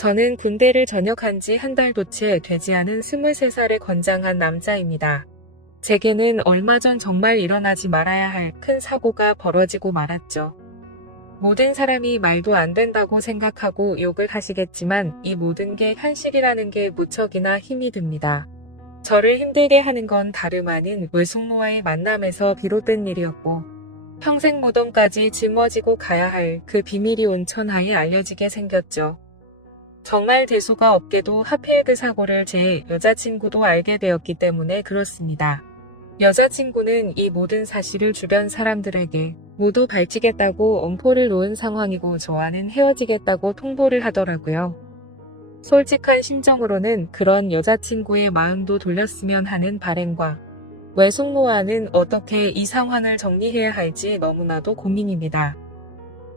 저는 군대를 전역한 지 한 달도 채 되지 않은 23살의 건장한 남자입니다. 제게는 얼마 전 정말 일어나지 말아야 할 큰 사고가 벌어지고 말았죠. 모든 사람이 말도 안 된다고 생각하고 욕을 하시겠지만 이 모든 게 현실이라는 게 무척이나 힘이 듭니다. 저를 힘들게 하는 건 다름 아닌 외숙모와의 만남에서 비롯된 일이었고 평생 무덤까지 짊어지고 가야 할 그 비밀이 온천하에 알려지게 생겼죠. 정말 대수가 없게도 하필 그 사고를 제 여자친구도 알게 되었기 때문에 그렇습니다. 여자친구는 이 모든 사실을 주변 사람들에게 모두 밝히겠다고 엄포를 놓은 상황이고 저와는 헤어지겠다고 통보를 하더라고요. 솔직한 심정으로는 그런 여자친구의 마음도 돌렸으면 하는 바람과 외숙모와는 어떻게 이 상황을 정리해야 할지 너무나도 고민입니다.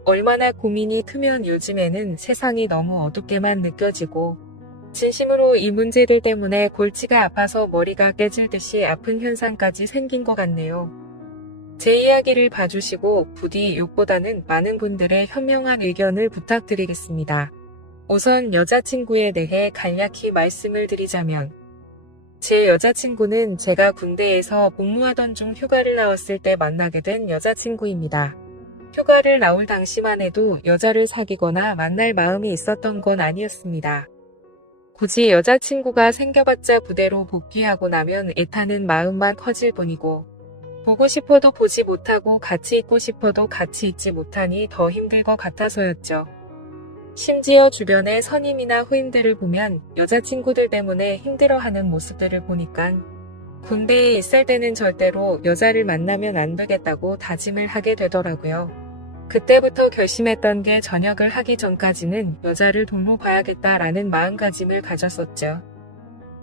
얼마나 고민이 크면 요즘에는 세상이 너무 어둡게만 느껴지고 진심으로 이 문제들 때문에 골치가 아파서 머리가 깨질 듯이 아픈 현상까지 생긴 것 같네요. 제 이야기를 봐주시고 부디 욕보다는 많은 분들의 현명한 의견을 부탁드리겠습니다. 우선 여자친구에 대해 간략히 말씀을 드리자면 제 여자친구는 제가 군대에서 복무하던 중 휴가를 나왔을 때 만나게 된 여자친구입니다. 휴가를 나올 당시만 해도 여자를 사귀거나 만날 마음이 있었던 건 아니었습니다. 굳이 여자친구가 생겨봤자 부대로 복귀하고 나면 애타는 마음만 커질 뿐이고 보고 싶어도 보지 못하고 같이 있고 싶어도 같이 있지 못하니 더 힘들 것 같아서였죠. 심지어 주변의 선임이나 후임들을 보면 여자친구들 때문에 힘들어하는 모습들을 보니깐 군대에 있을 때는 절대로 여자를 만나면 안 되겠다고 다짐을 하게 되더라고요. 그때부터 결심했던 게 전역을 하기 전까지는 여자를 돌로 봐야겠다라는 마음가짐을 가졌었죠.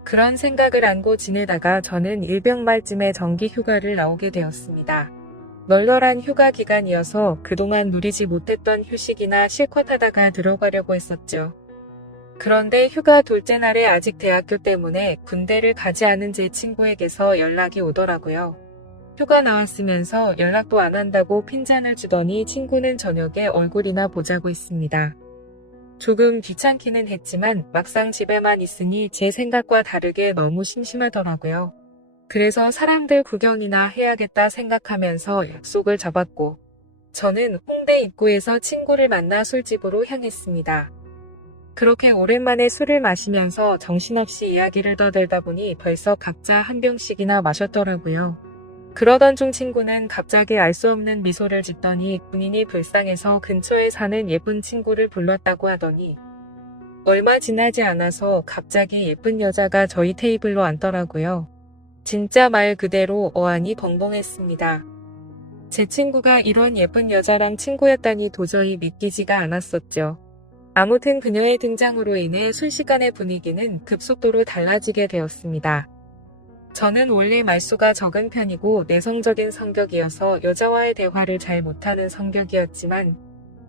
그런 생각을 안고 지내다가 저는 일병 말쯤에 정기 휴가를 나오게 되었습니다. 널널한 휴가 기간이어서 그동안 누리지 못했던 휴식이나 실컷 하다가 들어가려고 했었죠. 그런데 휴가 둘째 날에 아직 대학교 때문에 군대를 가지 않은 제 친구에게서 연락이 오더라고요. 휴가 나왔으면서 연락도 안 한다고 핀잔을 주더니 친구는 저녁에 얼굴이나 보자고 했습니다. 조금 귀찮기는 했지만 막상 집에만 있으니 제 생각과 다르게 너무 심심하더라고요. 그래서 사람들 구경이나 해야겠다 생각하면서 약속을 잡았고 저는 홍대 입구에서 친구를 만나 술집으로 향했습니다. 그렇게 오랜만에 술을 마시면서 정신없이 이야기를 떠들다 보니 벌써 각자 한 병씩이나 마셨더라고요. 그러던 중 친구는 갑자기 알 수 없는 미소를 짓더니 본인이 불쌍해서 근처에 사는 예쁜 친구를 불렀다고 하더니 얼마 지나지 않아서 갑자기 예쁜 여자가 저희 테이블로 앉더라고요. 진짜 말 그대로 어안이 벙벙했습니다. 제 친구가 이런 예쁜 여자랑 친구였다니 도저히 믿기지가 않았었죠. 아무튼 그녀의 등장으로 인해 순식간에 분위기는 급속도로 달라지게 되었습니다. 저는 원래 말수가 적은 편이고 내성적인 성격이어서 여자와의 대화를 잘 못하는 성격이었지만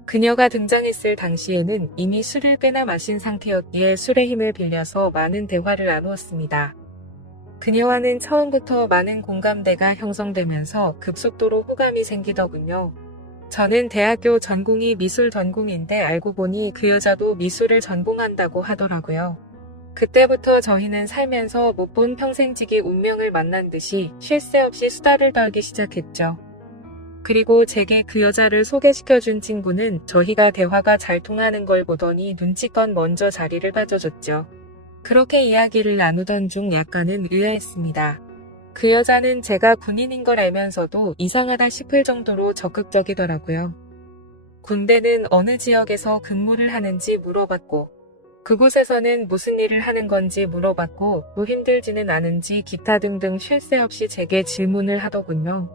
그녀가 등장했을 당시에는 이미 술을 꽤나 마신 상태였기에 술의 힘을 빌려서 많은 대화를 나누었습니다. 그녀와는 처음부터 많은 공감대가 형성되면서 급속도로 호감이 생기더군요. 저는 대학교 전공이 미술 전공인데 알고 보니 그 여자도 미술을 전공한다고 하더라고요. 그때부터 저희는 살면서 못 본 평생지기 운명을 만난 듯이 쉴 새 없이 수다를 떨기 시작했죠. 그리고 제게 그 여자를 소개시켜준 친구는 저희가 대화가 잘 통하는 걸 보더니 눈치껏 먼저 자리를 빠져줬죠. 그렇게 이야기를 나누던 중 약간은 의아했습니다. 그 여자는 제가 군인인 걸 알면서도 이상하다 싶을 정도로 적극적이더라고요. 군대는 어느 지역에서 근무를 하는지 물어봤고 그곳에서는 무슨 일을 하는 건지 물어봤고 뭐 힘들지는 않은지 기타 등등 쉴 새 없이 제게 질문을 하더군요.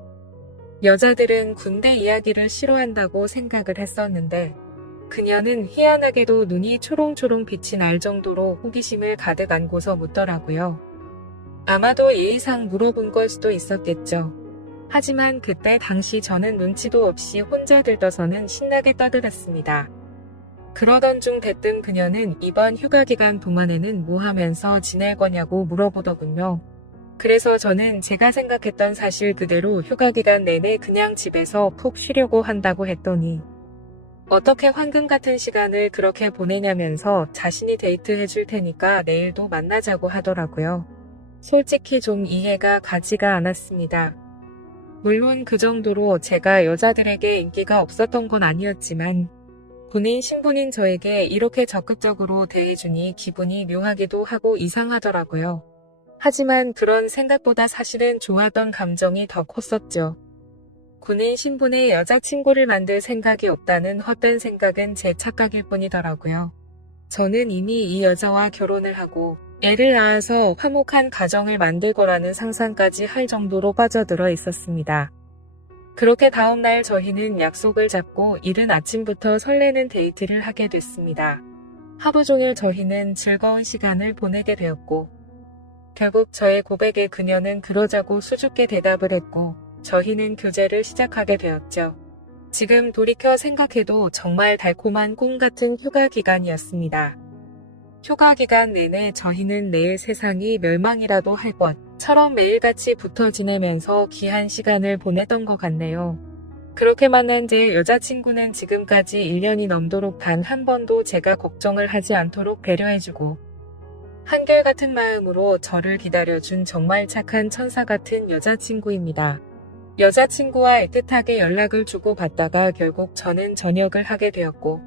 여자들은 군대 이야기를 싫어한다고 생각을 했었는데 그녀는 희한하게도 눈이 초롱초롱 빛이 날 정도로 호기심을 가득 안고서 묻더라고요. 아마도 예의상 물어본 걸 수도 있었겠죠. 하지만 그때 당시 저는 눈치도 없이 혼자 들떠서는 신나게 떠들었습니다. 그러던 중 대뜸 그녀는 이번 휴가 기간 동안에는 뭐 하면서 지낼 거냐고 물어보더군요. 그래서 저는 제가 생각했던 사실 그대로 휴가 기간 내내 그냥 집에서 푹 쉬려고 한다고 했더니 어떻게 황금 같은 시간을 그렇게 보내냐면서 자신이 데이트해 줄 테니까 내일도 만나자고 하더라고요. 솔직히 좀 이해가 가지가 않았습니다. 물론 그 정도로 제가 여자들에게 인기가 없었던 건 아니었지만 군인 신분인 저에게 이렇게 적극적으로 대해주니 기분이 묘하기도 하고 이상하더라고요. 하지만 그런 생각보다 사실은 좋았던 감정이 더 컸었죠. 군인 신분의 여자친구를 만들 생각이 없다는 헛된 생각은 제 착각일 뿐이더라고요. 저는 이미 이 여자와 결혼을 하고 애를 낳아서 화목한 가정을 만들 거라는 상상까지 할 정도로 빠져들어 있었습니다. 그렇게 다음날 저희는 약속을 잡고 이른 아침부터 설레는 데이트를 하게 됐습니다. 하루 종일 저희는 즐거운 시간을 보내게 되었고 결국 저의 고백에 그녀는 그러자고 수줍게 대답을 했고 저희는 교제를 시작하게 되었죠. 지금 돌이켜 생각해도 정말 달콤한 꿈 같은 휴가 기간이었습니다. 휴가 기간 내내 저희는 내일 세상이 멸망이라도 할 것처럼 매일같이 붙어 지내면서 귀한 시간을 보냈던 것 같네요. 그렇게 만난 제 여자친구는 지금까지 1년이 넘도록 단 한 번도 제가 걱정을 하지 않도록 배려해주고 한결같은 마음으로 저를 기다려준 정말 착한 천사 같은 여자친구입니다. 여자친구와 애틋하게 연락을 주고받다가 결국 저는 전역을 하게 되었고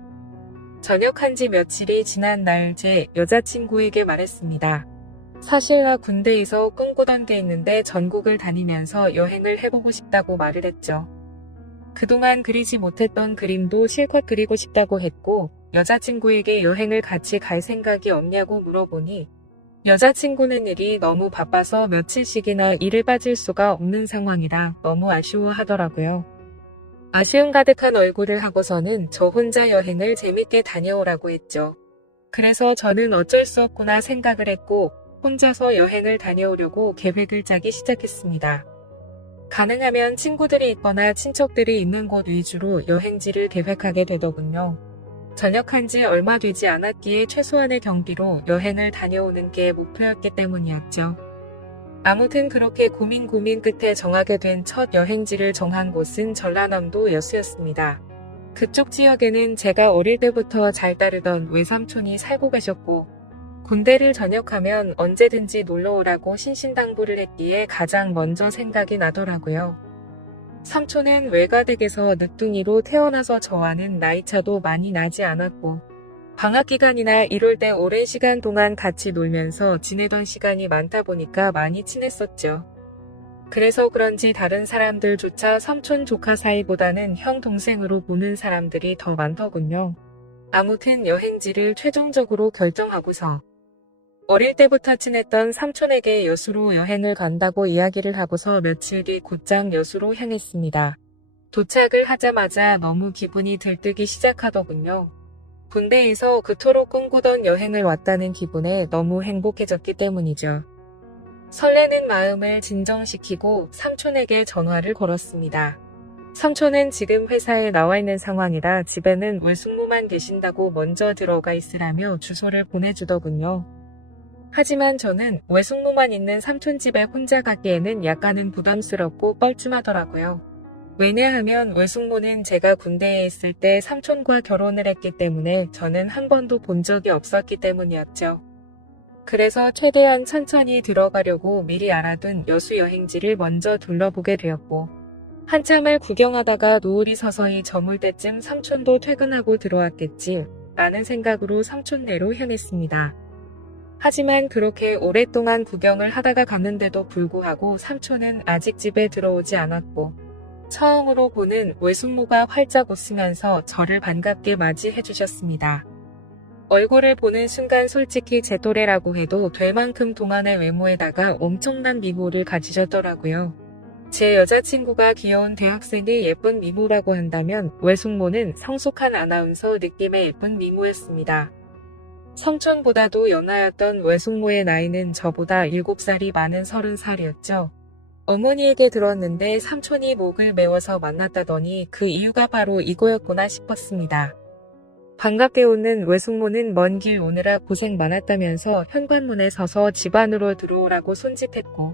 전역한 지 며칠이 지난 날 제 여자친구에게 말했습니다. 사실 나 군대에서 꿈꾸던 게 있는데 전국을 다니면서 여행을 해보고 싶다고 말을 했죠. 그동안 그리지 못했던 그림도 실컷 그리고 싶다고 했고 여자친구에게 여행을 같이 갈 생각이 없냐고 물어보니 여자친구는 일이 너무 바빠서 며칠씩이나 일을 빠질 수가 없는 상황이라 너무 아쉬워하더라고요. 아쉬움 가득한 얼굴을 하고서는 저 혼자 여행을 재밌게 다녀오라고 했죠. 그래서 저는 어쩔 수 없구나 생각을 했고 혼자서 여행을 다녀오려고 계획을 짜기 시작했습니다. 가능하면 친구들이 있거나 친척들이 있는 곳 위주로 여행지를 계획하게 되더군요. 전역한 지 얼마 되지 않았기에 최소한의 경비로 여행을 다녀오는 게 목표였기 때문이었죠. 아무튼 그렇게 고민 끝에 정하게 된 첫 여행지를 정한 곳은 전라남도 여수였습니다. 그쪽 지역에는 제가 어릴 때부터 잘 따르던 외삼촌이 살고 계셨고 군대를 전역하면 언제든지 놀러오라고 신신당부를 했기에 가장 먼저 생각이 나더라고요. 삼촌은 외가댁에서 늦둥이로 태어나서 저와는 나이차도 많이 나지 않았고 방학 기간이나 이럴 때 오랜 시간 동안 같이 놀면서 지내던 시간이 많다 보니까 많이 친했었죠. 그래서 그런지 다른 사람들조차 삼촌 조카 사이보다는 형 동생으로 보는 사람들이 더 많더군요. 아무튼 여행지를 최종적으로 결정하고서 어릴 때부터 친했던 삼촌에게 여수로 여행을 간다고 이야기를 하고서 며칠 뒤 곧장 여수로 향했습니다. 도착을 하자마자 너무 기분이 들뜨기 시작하더군요. 군대에서 그토록 꿈꾸던 여행을 왔다는 기분에 너무 행복해졌기 때문이죠. 설레는 마음을 진정시키고 삼촌에게 전화를 걸었습니다. 삼촌은 지금 회사에 나와 있는 상황이라 집에는 외숙모만 계신다고 먼저 들어가 있으라며 주소를 보내주더군요. 하지만 저는 외숙모만 있는 삼촌 집에 혼자 가기에는 약간은 부담스럽고 뻘쭘하더라고요. 왜냐하면 외숙모는 제가 군대에 있을 때 삼촌과 결혼을 했기 때문에 저는 한 번도 본 적이 없었기 때문이었죠. 그래서 최대한 천천히 들어가려고 미리 알아둔 여수 여행지를 먼저 둘러보게 되었고 한참을 구경하다가 노을이 서서히 저물 때쯤 삼촌도 퇴근하고 들어왔겠지 라는 생각으로 삼촌네로 향했습니다. 하지만 그렇게 오랫동안 구경을 하다가 갔는데도 불구하고 삼촌은 아직 집에 들어오지 않았고 처음으로 보는 외숙모가 활짝 웃으면서 저를 반갑게 맞이해 주셨습니다. 얼굴을 보는 순간 솔직히 제 또래라고 해도 될 만큼 동안의 외모에다가 엄청난 미모를 가지셨더라고요. 제 여자친구가 귀여운 대학생의 예쁜 미모라고 한다면 외숙모는 성숙한 아나운서 느낌의 예쁜 미모였습니다. 삼촌보다도 연하였던 외숙모의 나이는 저보다 7살이 많은 30살이었죠. 어머니에게 들었는데 삼촌이 목을 메워서 만났다더니 그 이유가 바로 이거였구나 싶었습니다. 반갑게 웃는 외숙모는 먼 길 오느라 고생 많았다면서 현관문에 서서 집 안으로 들어오라고 손짓했고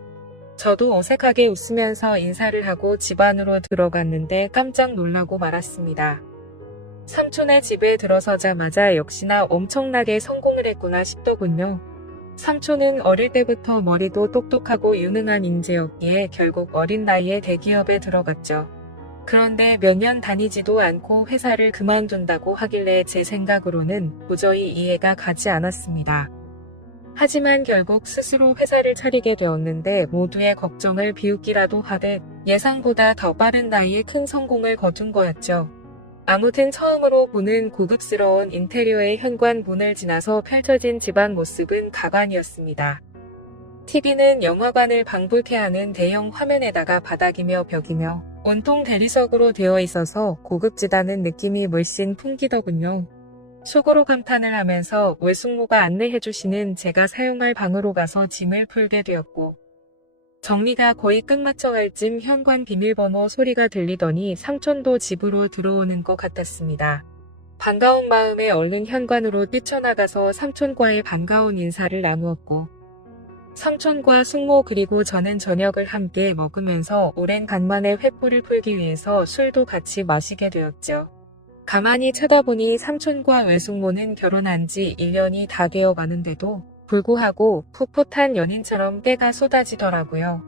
저도 어색하게 웃으면서 인사를 하고 집 안으로 들어갔는데 깜짝 놀라고 말았습니다. 삼촌의 집에 들어서자마자 역시나 엄청나게 성공을 했구나 싶더군요. 삼촌은 어릴 때부터 머리도 똑똑하고 유능한 인재였기에 결국 어린 나이에 대기업에 들어갔죠. 그런데 몇 년 다니지도 않고 회사를 그만둔다고 하길래 제 생각으로는 도저히 이해가 가지 않았습니다. 하지만 결국 스스로 회사를 차리게 되었는데 모두의 걱정을 비웃기라도 하듯 예상보다 더 빠른 나이에 큰 성공을 거둔 거였죠. 아무튼 처음으로 보는 고급스러운 인테리어의 현관 문을 지나서 펼쳐진 집안 모습은 가관이었습니다. TV는 영화관을 방불케 하는 대형 화면에다가 바닥이며 벽이며 온통 대리석으로 되어 있어서 고급지다는 느낌이 물씬 풍기더군요. 속으로 감탄을 하면서 외숙모가 안내해주시는 제가 사용할 방으로 가서 짐을 풀게 되었고 정리가 거의 끝마쳐갈 쯤 현관 비밀번호 소리가 들리더니 삼촌도 집으로 들어오는 것 같았습니다. 반가운 마음에 얼른 현관으로 뛰쳐나가서 삼촌과의 반가운 인사를 나누었고 삼촌과 숙모 그리고 저는 저녁을 함께 먹으면서 오랜 간만에 회포를 풀기 위해서 술도 같이 마시게 되었죠. 가만히 쳐다보니 삼촌과 외숙모는 결혼한 지 1년이 다 되어 가는데도 불구하고 풋풋한 연인처럼 때가 쏟아지더라고요.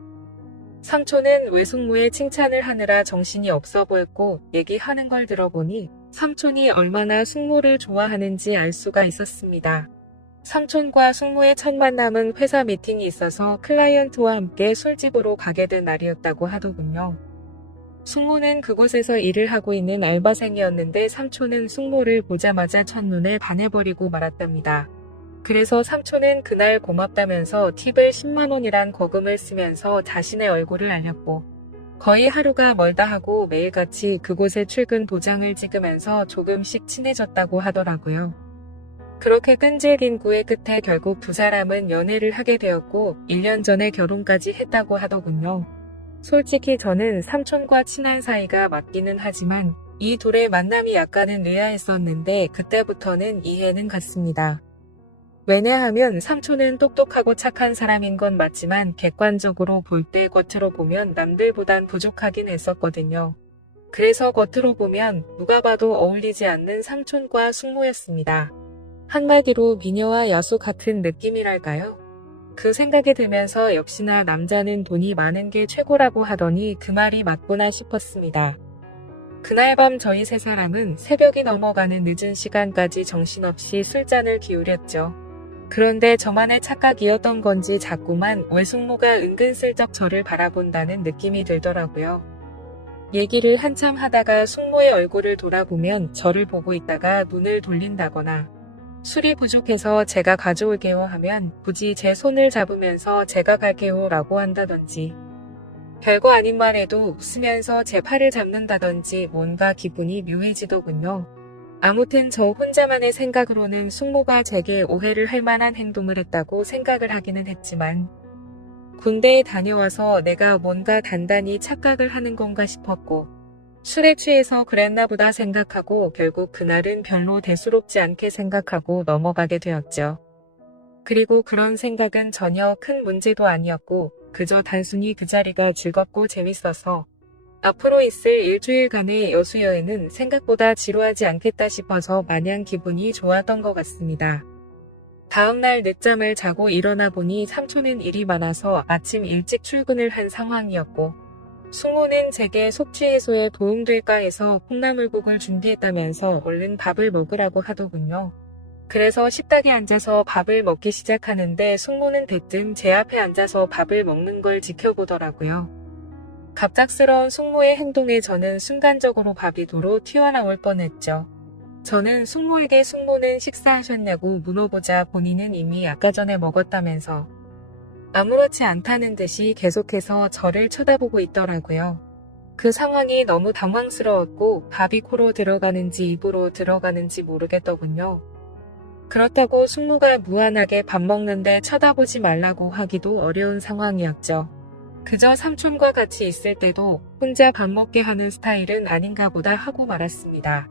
삼촌은 외숙모의 칭찬을 하느라 정신이 없어 보였고 얘기하는 걸 들어보니 삼촌이 얼마나 숙모를 좋아하는지 알 수가 있었습니다. 삼촌과 숙모의 첫 만남은 회사 미팅이 있어서 클라이언트와 함께 술집으로 가게 된 날이었다고 하더군요. 숙모는 그곳에서 일을 하고 있는 알바생이었는데 삼촌은 숙모를 보자마자 첫눈에 반해버리고 말았답니다. 그래서 삼촌은 그날 고맙다면서 팁을 10만원이란 거금을 쓰면서 자신의 얼굴을 알렸고 거의 하루가 멀다 하고 매일같이 그곳에 출근 도장을 찍으면서 조금씩 친해졌다고 하더라고요. 그렇게 끈질긴 구애 끝에 결국 두 사람은 연애를 하게 되었고 1년 전에 결혼까지 했다고 하더군요. 솔직히 저는 삼촌과 친한 사이가 맞기는 하지만 이 둘의 만남이 약간은 의아했었는데 그때부터는 이해는 갔습니다. 왜냐하면 삼촌은 똑똑하고 착한 사람인 건 맞지만 객관적으로 볼 때 겉으로 보면 남들보단 부족하긴 했었거든요. 그래서 겉으로 보면 누가 봐도 어울리지 않는 삼촌과 숙모였습니다. 한마디로 미녀와 야수 같은 느낌이랄까요? 그 생각이 들면서 역시나 남자는 돈이 많은 게 최고라고 하더니 그 말이 맞구나 싶었습니다. 그날 밤 저희 세 사람은 새벽이 넘어가는 늦은 시간까지 정신없이 술잔을 기울였죠. 그런데 저만의 착각이었던 건지 자꾸만 외숙모가 은근슬쩍 저를 바라본다는 느낌이 들더라고요. 얘기를 한참 하다가 숙모의 얼굴을 돌아보면 저를 보고 있다가 눈을 돌린다거나 술이 부족해서 제가 가져올게요 하면 굳이 제 손을 잡으면서 제가 갈게요 라고 한다든지 별거 아닌 말에도 웃으면서 제 팔을 잡는다든지 뭔가 기분이 묘해지더군요. 아무튼 저 혼자만의 생각으로는 숙모가 제게 오해를 할 만한 행동을 했다고 생각을 하기는 했지만 군대에 다녀와서 내가 뭔가 단단히 착각을 하는 건가 싶었고 술에 취해서 그랬나 보다 생각하고 결국 그날은 별로 대수롭지 않게 생각하고 넘어가게 되었죠. 그리고 그런 생각은 전혀 큰 문제도 아니었고 그저 단순히 그 자리가 즐겁고 재밌어서 앞으로 있을 일주일간의 여수여행은 생각보다 지루하지 않겠다 싶어서 마냥 기분이 좋았던 것 같습니다. 다음날 늦잠을 자고 일어나 보니 삼촌은 일이 많아서 아침 일찍 출근을 한 상황이었고 숙모는 제게 속취 해소에 도움될까 해서 콩나물국을 준비했다면서 얼른 밥을 먹으라고 하더군요. 그래서 식탁에 앉아서 밥을 먹기 시작하는데 숙모는 대뜸 제 앞에 앉아서 밥을 먹는 걸 지켜보더라고요. 갑작스러운 숙모의 행동에 저는 순간적으로 밥이 도로 튀어나올 뻔했죠. 저는 숙모에게 숙모는 식사하셨냐고 물어보자 본인은 이미 아까 전에 먹었다면서 아무렇지 않다는 듯이 계속해서 저를 쳐다보고 있더라고요. 그 상황이 너무 당황스러웠고 밥이 코로 들어가는지 입으로 들어가는지 모르겠더군요. 그렇다고 숙모가 무한하게 밥 먹는데 쳐다보지 말라고 하기도 어려운 상황이었죠. 그저 삼촌과 같이 있을 때도 혼자 밥 먹게 하는 스타일은 아닌가 보다 하고 말았습니다.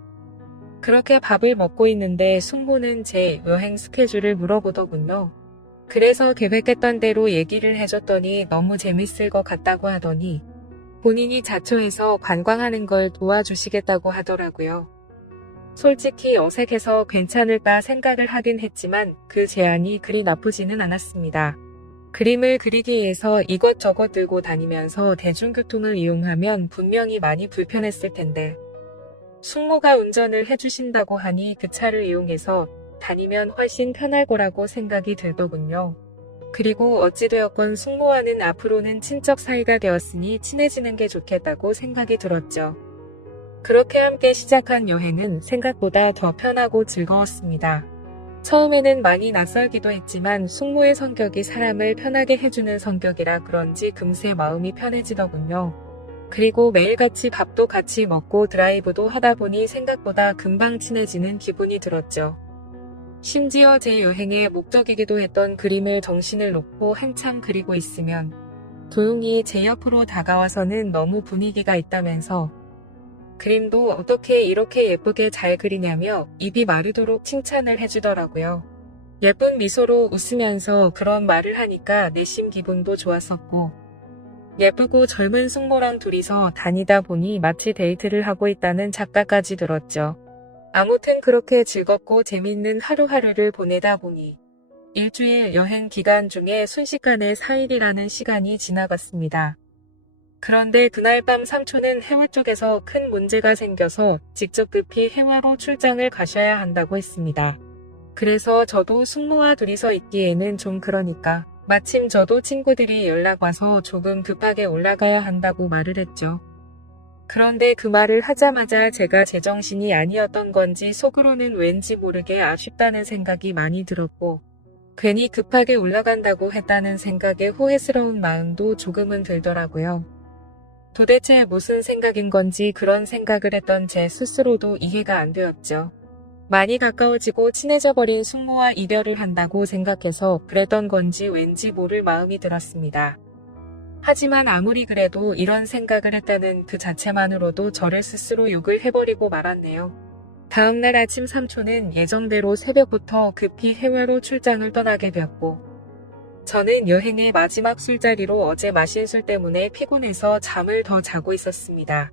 그렇게 밥을 먹고 있는데 숙모는 제 여행 스케줄을 물어보더군요. 그래서 계획했던 대로 얘기를 해줬더니 너무 재밌을 것 같다고 하더니 본인이 자초해서 관광하는 걸 도와주시겠다고 하더라고요. 솔직히 어색해서 괜찮을까 생각을 하긴 했지만 그 제안이 그리 나쁘지는 않았습니다. 그림을 그리기 위해서 이것저것 들고 다니면서 대중교통을 이용하면 분명히 많이 불편했을 텐데 숙모가 운전을 해주신다고 하니 그 차를 이용해서 다니면 훨씬 편할 거라고 생각이 들더군요. 그리고 어찌되었건 숙모와는 앞으로는 친척 사이가 되었으니 친해지는 게 좋겠다고 생각이 들었죠. 그렇게 함께 시작한 여행은 생각보다 더 편하고 즐거웠습니다. 처음에는 많이 낯설기도 했지만 숙모의 성격이 사람을 편하게 해주는 성격이라 그런지 금세 마음이 편해지더군요. 그리고 매일같이 밥도 같이 먹고 드라이브도 하다 보니 생각보다 금방 친해지는 기분이 들었죠. 심지어 제 여행의 목적이기도 했던 그림을 정신을 놓고 한참 그리고 있으면 조용히 제 옆으로 다가와서는 너무 분위기가 있다면서 그림도 어떻게 이렇게 예쁘게 잘 그리냐며 입이 마르도록 칭찬을 해주더라고요. 예쁜 미소로 웃으면서 그런 말을 하니까 내심 기분도 좋았었고 예쁘고 젊은 숙모랑 둘이서 다니다 보니 마치 데이트를 하고 있다는 착각까지 들었죠. 아무튼 그렇게 즐겁고 재밌는 하루하루를 보내다 보니 일주일 여행 기간 중에 순식간에 4일이라는 시간이 지나갔습니다. 그런데 그날 밤 삼촌은 해외 쪽에서 큰 문제가 생겨서 직접 급히 해외로 출장을 가셔야 한다고 했습니다. 그래서 저도 숙모와 둘이서 있기에는 좀 그러니까 마침 저도 친구들이 연락 와서 조금 급하게 올라가야 한다고 말을 했죠. 그런데 그 말을 하자마자 제가 제정신이 아니었던 건지 속으로는 왠지 모르게 아쉽다는 생각이 많이 들었고 괜히 급하게 올라간다고 했다는 생각에 후회스러운 마음도 조금은 들더라고요. 도대체 무슨 생각인 건지 그런 생각을 했던 제 스스로도 이해가 안 되었죠. 많이 가까워지고 친해져 버린 숙모와 이별을 한다고 생각해서 그랬던 건지 왠지 모를 마음이 들었습니다. 하지만 아무리 그래도 이런 생각을 했다는 그 자체만으로도 저를 스스로 욕을 해버리고 말았네요. 다음날 아침 삼촌은 예정대로 새벽부터 급히 해외로 출장을 떠나게 되었고 저는 여행의 마지막 술자리로 어제 마신 술 때문에 피곤해서 잠을 더 자고 있었습니다.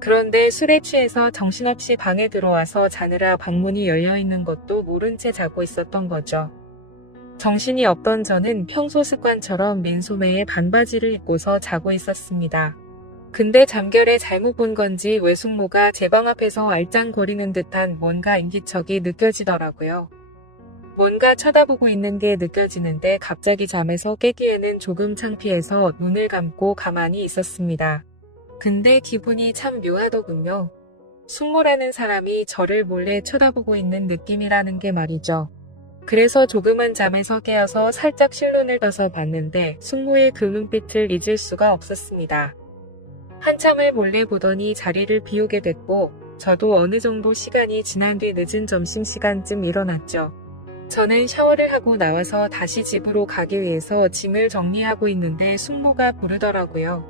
그런데 술에 취해서 정신없이 방에 들어와서 자느라 방문이 열려있는 것도 모른 채 자고 있었던 거죠. 정신이 없던 저는 평소 습관처럼 민소매에 반바지를 입고서 자고 있었습니다. 근데 잠결에 잘못 본 건지 외숙모가 제 방 앞에서 알짱거리는 듯한 뭔가 인기척이 느껴지더라고요. 뭔가 쳐다보고 있는 게 느껴지는데 갑자기 잠에서 깨기에는 조금 창피해서 눈을 감고 가만히 있었습니다. 근데 기분이 참 묘하더군요. 숙모라는 사람이 저를 몰래 쳐다보고 있는 느낌이라는 게 말이죠. 그래서 조금은 잠에서 깨어서 살짝 실눈을 떠서 봤는데 숙모의 그 눈빛을 잊을 수가 없었습니다. 한참을 몰래 보더니 자리를 비우게 됐고 저도 어느 정도 시간이 지난 뒤 늦은 점심시간쯤 일어났죠. 저는 샤워를 하고 나와서 다시 집으로 가기 위해서 짐을 정리하고 있는데 숙모가 부르더라고요.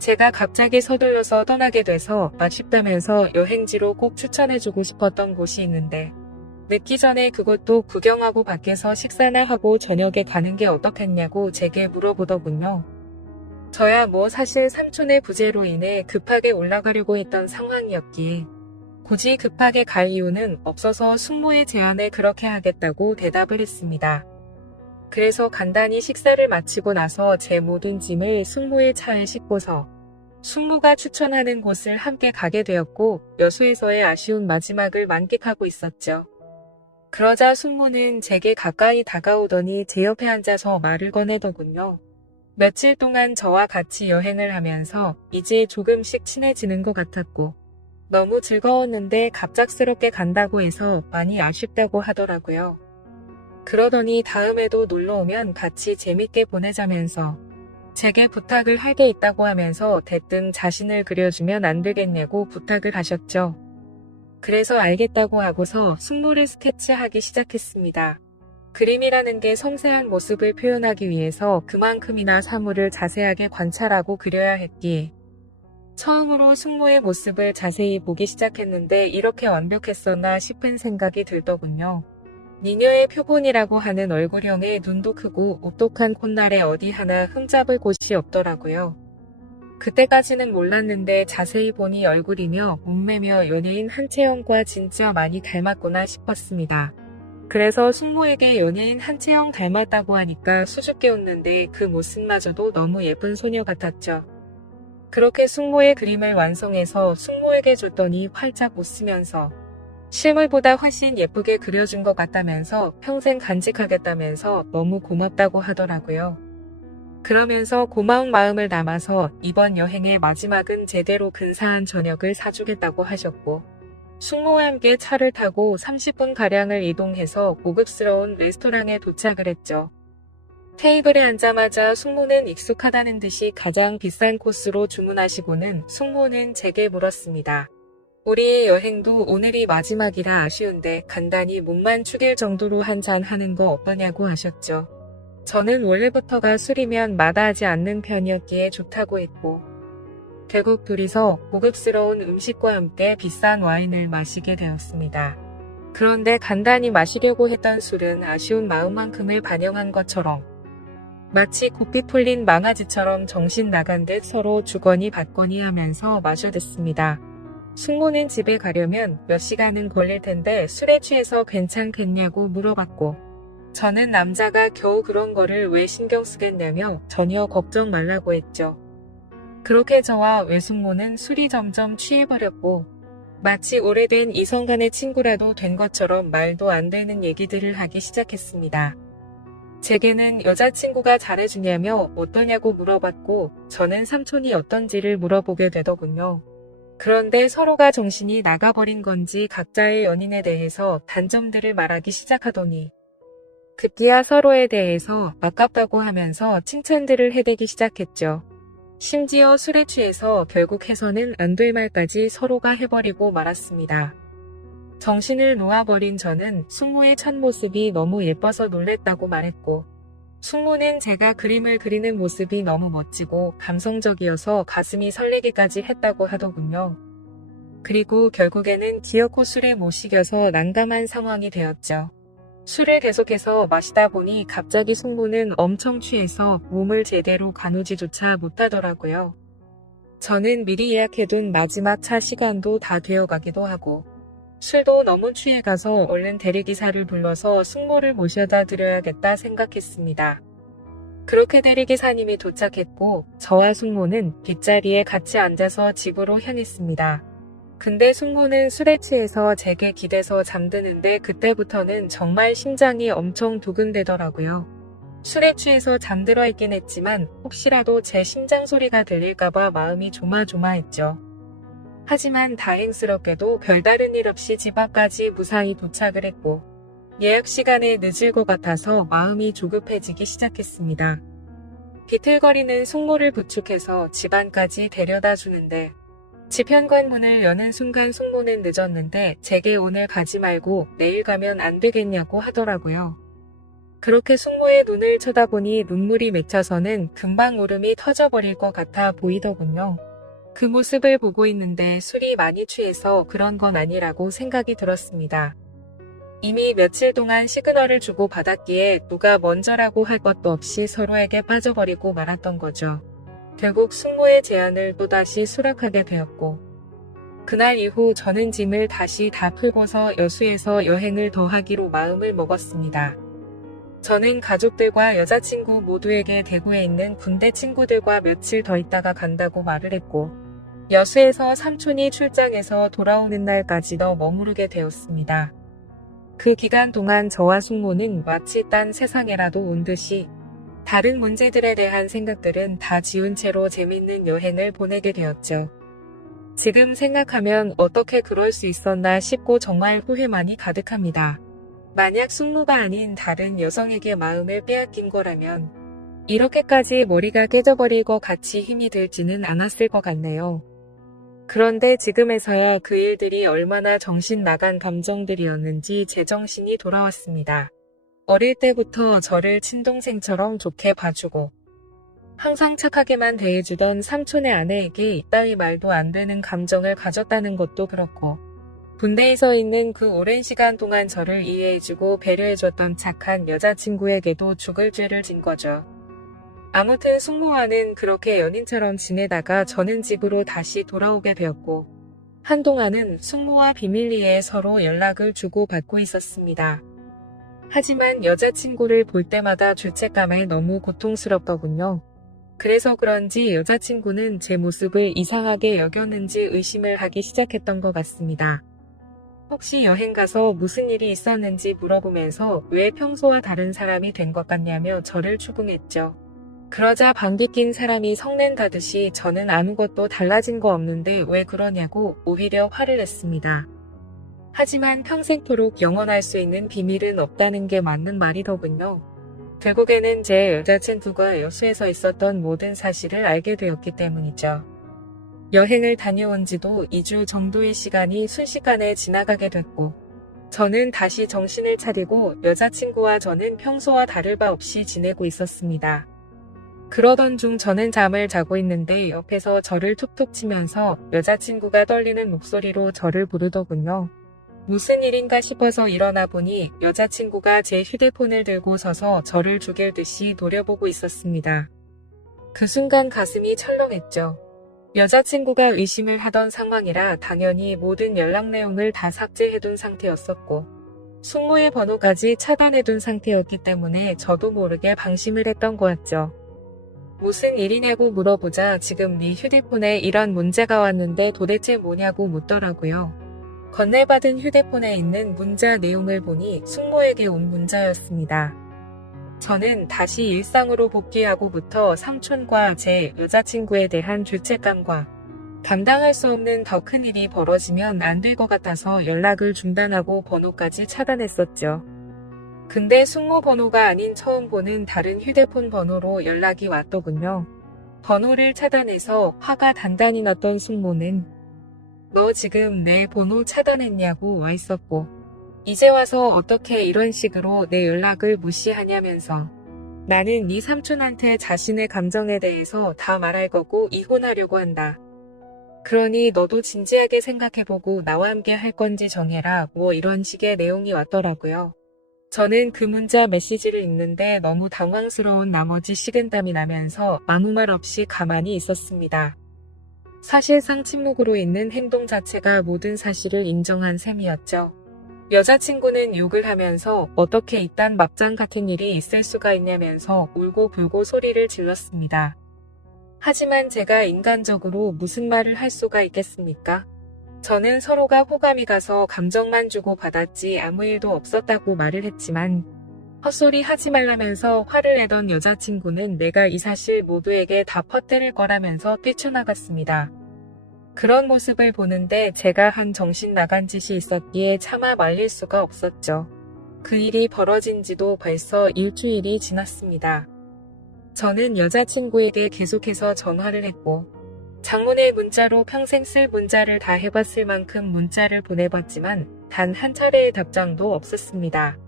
제가 갑자기 서둘러서 떠나게 돼서 아쉽다면서 여행지로 꼭 추천해주고 싶었던 곳이 있는데 늦기 전에 그것도 구경하고 밖에서 식사나 하고 저녁에 가는 게 어떻겠냐고 제게 물어보더군요. 저야 뭐 사실 삼촌의 부재로 인해 급하게 올라가려고 했던 상황이었기에 굳이 급하게 갈 이유는 없어서 숙모의 제안에 그렇게 하겠다고 대답을 했습니다. 그래서 간단히 식사를 마치고 나서 제 모든 짐을 숙모의 차에 싣고서 숙모가 추천하는 곳을 함께 가게 되었고 여수에서의 아쉬운 마지막을 만끽하고 있었죠. 그러자 숙모는 제게 가까이 다가오더니 제 옆에 앉아서 말을 꺼내더군요. 며칠 동안 저와 같이 여행을 하면서 이제 조금씩 친해지는 것 같았고 너무 즐거웠는데 갑작스럽게 간다고 해서 많이 아쉽다고 하더라고요. 그러더니 다음에도 놀러오면 같이 재밌게 보내자면서 제게 부탁을 할 게 있다고 하면서 대뜸 자신을 그려주면 안 되겠냐고 부탁을 하셨죠. 그래서 알겠다고 하고서 숙모를 스케치하기 시작했습니다. 그림이라는 게 섬세한 모습을 표현하기 위해서 그만큼이나 사물을 자세하게 관찰하고 그려야 했기에 처음으로 숙모의 모습을 자세히 보기 시작했는데 이렇게 완벽했었나 싶은 생각이 들더군요. 미녀의 표본이라고 하는 얼굴형에 눈도 크고 오똑한 콧날에 어디 하나 흠잡을 곳이 없더라고요. 그때까지는 몰랐는데 자세히 보니 얼굴이며 몸매며 연예인 한채영과 진짜 많이 닮았구나 싶었습니다. 그래서 숙모에게 연예인 한채영 닮았다고 하니까 수줍게 웃는데 그 모습마저도 너무 예쁜 소녀 같았죠. 그렇게 숙모의 그림을 완성해서 숙모에게 줬더니 활짝 웃으면서 실물보다 훨씬 예쁘게 그려준 것 같다면서 평생 간직하겠다면서 너무 고맙다고 하더라고요. 그러면서 고마운 마음을 담아서 이번 여행의 마지막은 제대로 근사한 저녁을 사주겠다고 하셨고, 숙모와 함께 차를 타고 30분가량을 이동해서 고급스러운 레스토랑에 도착을 했죠. 테이블에 앉자마자 숙모는 익숙하다는 듯이 가장 비싼 코스로 주문하시고는 숙모는 제게 물었습니다. 우리의 여행도 오늘이 마지막이라 아쉬운데 간단히 목만 축일 정도로 한 잔 하는 거 어떠냐고 하셨죠. 저는 원래부터가 술이면 마다하지 않는 편이었기에 좋다고 했고, 결국 둘이서 고급스러운 음식과 함께 비싼 와인을 마시게 되었습니다. 그런데 간단히 마시려고 했던 술은 아쉬운 마음만큼을 반영한 것처럼 마치 고삐 풀린 망아지처럼 정신 나간 듯 서로 주거니 받거니 하면서 마셔댔습니다. 숙모는 집에 가려면 몇 시간은 걸릴 텐데 술에 취해서 괜찮겠냐고 물어봤고, 저는 남자가 겨우 그런 거를 왜 신경 쓰겠냐며 전혀 걱정 말라고 했죠. 그렇게 저와 외숙모는 술이 점점 취해버렸고, 마치 오래된 이성 간의 친구라도 된 것처럼 말도 안 되는 얘기들을 하기 시작했습니다. 제게는 여자친구가 잘해주냐며 어떠냐고 물어봤고, 저는 삼촌이 어떤지를 물어보게 되더군요. 그런데 서로가 정신이 나가버린 건지 각자의 연인에 대해서 단점들을 말하기 시작하더니 급기야 서로에 대해서 아깝다고 하면서 칭찬들을 해대기 시작했죠. 심지어 술에 취해서 결국 해서는 안 될 말까지 서로가 해버리고 말았습니다. 정신을 놓아버린 저는 숙모의 첫 모습이 너무 예뻐서 놀랬다고 말했고, 숙모는 제가 그림을 그리는 모습이 너무 멋지고 감성적이어서 가슴이 설레기까지 했다고 하더군요. 그리고 결국에는 기어코 술에 못 식여서 난감한 상황이 되었죠. 술을 계속해서 마시다 보니 갑자기 숙모는 엄청 취해서 몸을 제대로 가누지조차 못하더라고요. 저는 미리 예약해둔 마지막 차 시간도 다 되어가기도 하고, 술도 너무 취해가서 얼른 대리기사를 불러서 숙모를 모셔다 드려야겠다 생각했습니다. 그렇게 대리기사님이 도착했고, 저와 숙모는 뒷자리에 같이 앉아서 집으로 향했습니다. 근데 숙모는 술에 취해서 제게 기대서 잠드는데 그때부터는 정말 심장이 엄청 두근대더라고요. 술에 취해서 잠들어 있긴 했지만 혹시라도 제 심장 소리가 들릴까봐 마음이 조마조마했죠. 하지만 다행스럽게도 별다른 일 없이 집 앞까지 무사히 도착을 했고, 예약 시간에 늦을 것 같아서 마음이 조급해지기 시작했습니다. 비틀거리는 숙모를 부축해서 집 안까지 데려다 주는데, 집 현관문을 여는 순간 숙모는 늦었는데 제게 오늘 가지 말고 내일 가면 안 되겠냐고 하더라고요. 그렇게 숙모의 눈을 쳐다보니 눈물이 맺혀서는 금방 울음이 터져버릴 것 같아 보이더군요. 그 모습을 보고 있는데 술이 많이 취해서 그런 건 아니라고 생각이 들었습니다. 이미 며칠 동안 시그널을 주고 받았기에 누가 먼저라고 할 것도 없이 서로에게 빠져버리고 말았던 거죠. 결국 숙모의 제안을 또다시 수락하게 되었고, 그날 이후 저는 짐을 다시 다 풀고서 여수에서 여행을 더 하기로 마음을 먹었습니다. 저는 가족들과 여자친구 모두에게 대구에 있는 군대 친구들과 며칠 더 있다가 간다고 말을 했고, 여수에서 삼촌이 출장해서 돌아오는 날까지도 머무르게 되었습니다. 그 기간 동안 저와 숙모는 마치 딴 세상에라도 온 듯이 다른 문제들에 대한 생각들은 다 지운 채로 재밌는 여행을 보내게 되었죠. 지금 생각하면 어떻게 그럴 수 있었나 싶고 정말 후회만이 가득합니다. 만약 숙모가 아닌 다른 여성에게 마음을 빼앗긴 거라면 이렇게까지 머리가 깨져버릴 것 같이 힘이 들지는 않았을 것 같네요. 그런데 지금에서야 그 일들이 얼마나 정신 나간 감정들이었는지 제정신이 돌아왔습니다. 어릴 때부터 저를 친동생처럼 좋게 봐주고 항상 착하게만 대해주던 삼촌의 아내에게 이따위 말도 안 되는 감정을 가졌다는 것도 그렇고, 군대에서 있는 그 오랜 시간 동안 저를 이해해주고 배려해줬던 착한 여자친구에게도 죽을 죄를 진 거죠. 아무튼 숙모와는 그렇게 연인처럼 지내다가 저는 집으로 다시 돌아오게 되었고, 한동안은 숙모와 비밀리에 서로 연락을 주고받고 있었습니다. 하지만 여자친구를 볼 때마다 죄책감에 너무 고통스럽더군요. 그래서 그런지 여자친구는 제 모습을 이상하게 여겼는지 의심을 하기 시작했던 것 같습니다. 혹시 여행 가서 무슨 일이 있었는지 물어보면서 왜 평소와 다른 사람이 된 것 같냐며 저를 추궁했죠. 그러자 방귀 낀 사람이 성낸다듯이 저는 아무것도 달라진 거 없는데 왜 그러냐고 오히려 화를 냈습니다. 하지만 평생토록 영원할 수 있는 비밀은 없다는 게 맞는 말이더군요. 결국에는 제 여자친구가 여수에서 있었던 모든 사실을 알게 되었기 때문이죠. 여행을 다녀온 지도 2주 정도의 시간이 순식간에 지나가게 됐고, 저는 다시 정신을 차리고 여자친구와 저는 평소와 다를 바 없이 지내고 있었습니다. 그러던 중 저는 잠을 자고 있는데 옆에서 저를 툭툭 치면서 여자친구가 떨리는 목소리로 저를 부르더군요. 무슨 일인가 싶어서 일어나 보니 여자친구가 제 휴대폰을 들고 서서 저를 죽일 듯이 노려보고 있었습니다. 그 순간 가슴이 철렁했죠. 여자친구가 의심을 하던 상황이라 당연히 모든 연락 내용을 다 삭제해둔 상태였었고, 숙모의 번호까지 차단해둔 상태였기 때문에 저도 모르게 방심을 했던 거였죠. 무슨 일이냐고 물어보자 지금 네 휴대폰에 이런 문자가 왔는데 도대체 뭐냐고 묻더라고요. 건네받은 휴대폰에 있는 문자 내용을 보니 숙모에게 온 문자였습니다. 저는 다시 일상으로 복귀하고부터 삼촌과 제 여자친구에 대한 죄책감과 감당할 수 없는 더 큰 일이 벌어지면 안 될 것 같아서 연락을 중단하고 번호까지 차단했었죠. 근데 숙모 번호가 아닌 처음 보는 다른 휴대폰 번호로 연락이 왔더군요. 번호를 차단해서 화가 단단히 났던 숙모는 너 지금 내 번호 차단했냐고 와 있었고, 이제 와서 어떻게 이런 식으로 내 연락을 무시하냐면서 나는 네 삼촌한테 자신의 감정에 대해서 다 말할 거고 이혼하려고 한다. 그러니 너도 진지하게 생각해보고 나와 함께 할 건지 정해라. 뭐 이런 식의 내용이 왔더라고요. 저는 그 문자 메시지를 읽는데 너무 당황스러운 나머지 식은땀이 나면서 아무 말 없이 가만히 있었습니다. 사실상 침묵으로 있는 행동 자체가 모든 사실을 인정한 셈이었죠. 여자친구는 욕을 하면서 어떻게 이딴 막장 같은 일이 있을 수가 있냐면서 울고불고 소리를 질렀습니다. 하지만 제가 인간적으로 무슨 말을 할 수가 있겠습니까? 저는 서로가 호감이 가서 감정만 주고 받았지 아무 일도 없었다고 말을 했지만 헛소리 하지 말라면서 화를 내던 여자친구는 내가 이 사실 모두에게 다 퍼뜨릴 거라면서 뛰쳐나갔습니다. 그런 모습을 보는데 제가 한 정신 나간 짓이 있었기에 차마 말릴 수가 없었죠. 그 일이 벌어진 지도 벌써 일주일이 지났습니다. 저는 여자친구에게 계속해서 전화를 했고, 장문의 문자로 평생 쓸 문자를 다 해봤을 만큼 문자를 보내봤지만 단 한 차례의 답장도 없었습니다.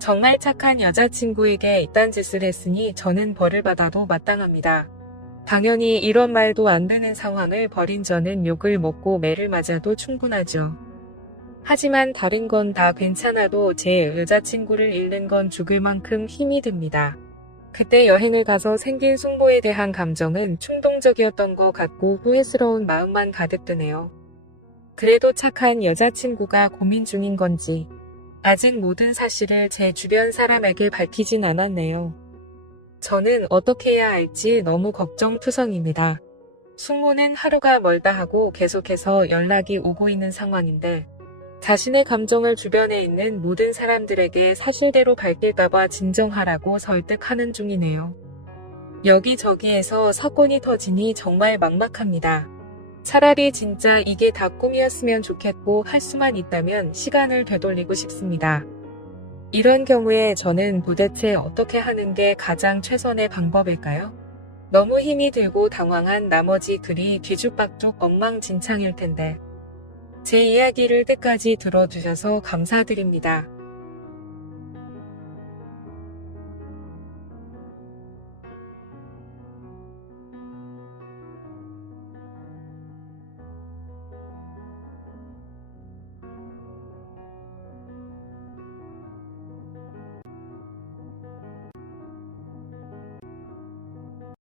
정말 착한 여자친구에게 이딴 짓을 했으니 저는 벌을 받아도 마땅합니다. 당연히 이런 말도 안 되는 상황을 벌인 저는 욕을 먹고 매를 맞아도 충분하죠. 하지만 다른 건 다 괜찮아도 제 여자친구를 잃는 건 죽을 만큼 힘이 듭니다. 그때 여행을 가서 생긴 숙모에 대한 감정은 충동적이었던 것 같고 후회스러운 마음만 가득 드네요. 그래도 착한 여자친구가 고민 중인 건지 아직 모든 사실을 제 주변 사람에게 밝히진 않았네요. 저는 어떻게 해야 할지 너무 걱정투성입니다. 숙모는 하루가 멀다 하고 계속해서 연락이 오고 있는 상황인데 자신의 감정을 주변에 있는 모든 사람들에게 사실대로 밝힐까봐 진정하라고 설득하는 중이네요. 여기저기에서 사건이 터지니 정말 막막합니다. 차라리 진짜 이게 다 꿈이었으면 좋겠고 할 수만 있다면 시간을 되돌리고 싶습니다. 이런 경우에 저는 도대체 어떻게 하는 게 가장 최선의 방법일까요? 너무 힘이 들고 당황한 나머지 글이 뒤죽박죽 엉망진창일 텐데. 제 이야기를 끝까지 들어주셔서 감사드립니다.